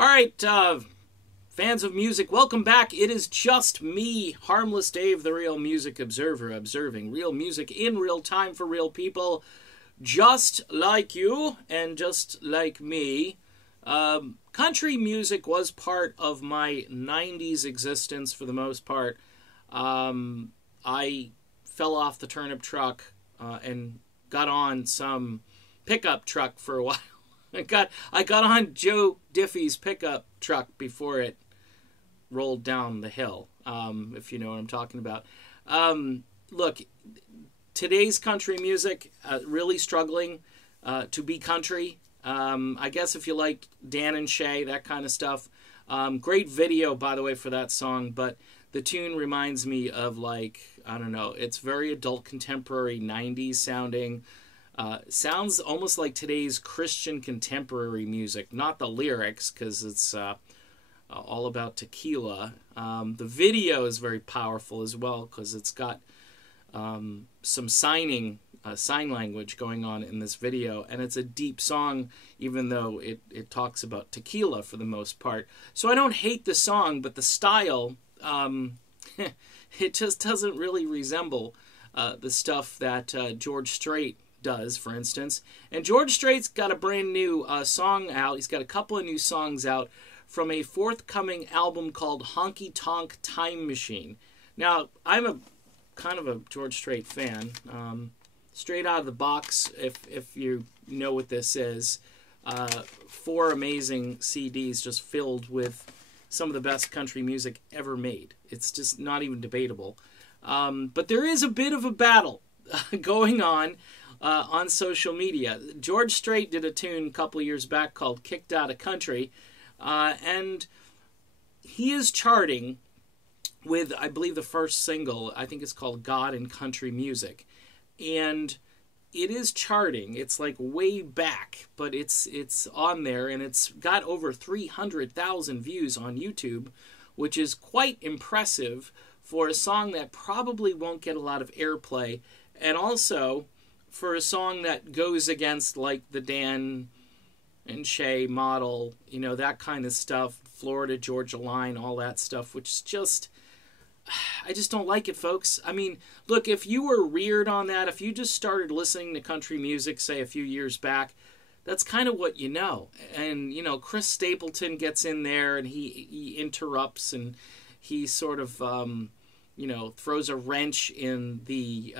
All right, fans of music, welcome back. It is just me, Harmless Dave, the Real Music Observer, observing real music in real time for real people, just like you and just like me. Country music was part of my 90s existence for the most part. I fell off the turnip truck and got on some pickup truck for a while. I got on Joe Diffie's pickup truck before it rolled down the hill, if you know what I'm talking about. Look, today's country music, really struggling to be country. I guess if you like Dan and Shay, that kind of stuff. Great video, by the way, for that song, but the tune reminds me of, like, I don't know, it's very adult contemporary 90s sounding. Sounds almost like today's Christian contemporary music. Not the lyrics, because it's all about tequila. The video is very powerful as well, because it's got some sign language going on in this video. And it's a deep song, even though it talks about tequila for the most part. So I don't hate the song, but the style, it just doesn't really resemble the stuff that George Strait does, for instance. And George Strait's got a brand new song out. He's got a couple of new songs out from a forthcoming album called Honky Tonk Time Machine. Now, I'm a kind of a George Strait fan. Straight out of the box, if you know what this is, 4 amazing CDs just filled with some of the best country music ever made. It's just not even debatable. But there is a bit of a battle going on social media. George Strait did a tune a couple years back called Kicked Out of Country, and he is charting with, I believe, the first single. I think it's called God in Country Music. And it is charting. It's like way back, but it's on there, and it's got over 300,000 views on YouTube, which is quite impressive for a song that probably won't get a lot of airplay, and also for a song that goes against, like, the Dan and Shay model, you know, that kind of stuff, Florida Georgia line, all that stuff, which is just, I just don't like it, folks. I mean, look, if you were reared on that, if you just started listening to country music, say, a few years back, that's kind of what you know. And, you know, Chris Stapleton gets in there, and he interrupts, and he sort of, you know, throws a wrench in the,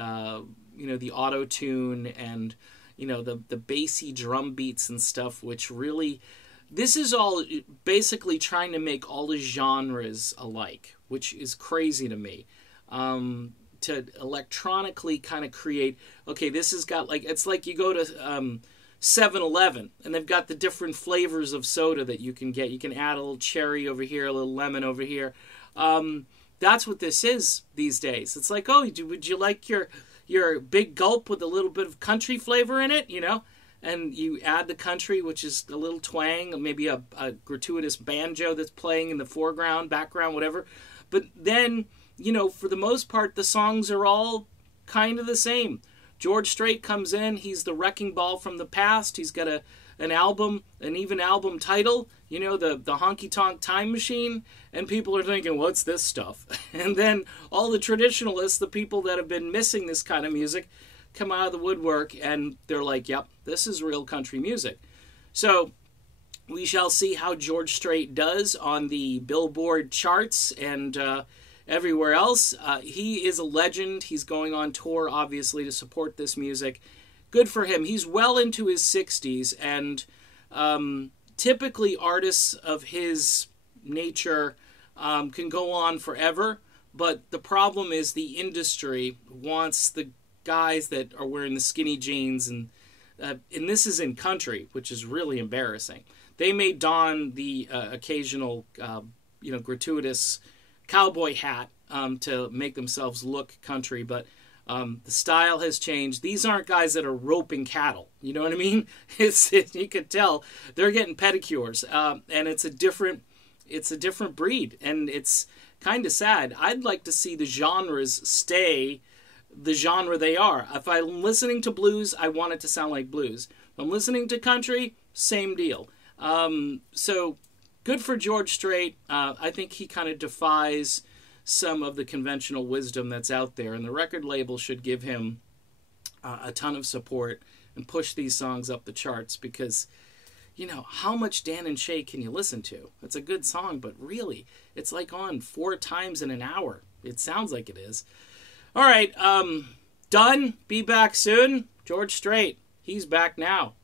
you know, the auto-tune and, you know, the bassy drum beats and stuff, which really, this is all basically trying to make all the genres alike, which is crazy to me. To electronically kind of create, okay, this has got, like, it's like you go to 7-Eleven, and they've got the different flavors of soda that you can get. You can add a little cherry over here, a little lemon over here. That's what this is these days. It's like, oh, would you like your big gulp with a little bit of country flavor in it, you know? And you add the country, which is a little twang, maybe a gratuitous banjo that's playing in the foreground, background, whatever. But then, you know, for the most part, the songs are all kind of the same. George Strait comes in, he's the wrecking ball from the past. He's got an album, an even album title, you know, the Honky Tonk Time Machine, and people are thinking, what's this stuff? And then all the traditionalists, the people that have been missing this kind of music, come out of the woodwork, and they're like, yep, this is real country music. So we shall see how George Strait does on the Billboard charts and everywhere else. He is a legend. He's going on tour, obviously, to support this music. Good for him. He's well into his 60s, and typically artists of his nature can go on forever, but the problem is the industry wants the guys that are wearing the skinny jeans, and this is in country, which is really embarrassing. They may don the occasional, you know, gratuitous cowboy hat to make themselves look country, but the style has changed. These aren't guys that are roping cattle. You know what I mean? You could tell they're getting pedicures, and it's a different breed, and it's kind of sad. I'd like to see the genres stay the genre they are. If I'm listening to blues, I want it to sound like blues. If I'm listening to country, same deal. So good for George Strait. I think he kind of defies some of the conventional wisdom that's out there, and the record label should give him a ton of support and push these songs up the charts, because, you know, how much Dan and Shay can you listen to? It's a good song, but really, it's like on 4 times in an hour. It sounds like it is. All right, done. Be back soon. George Strait, he's back now.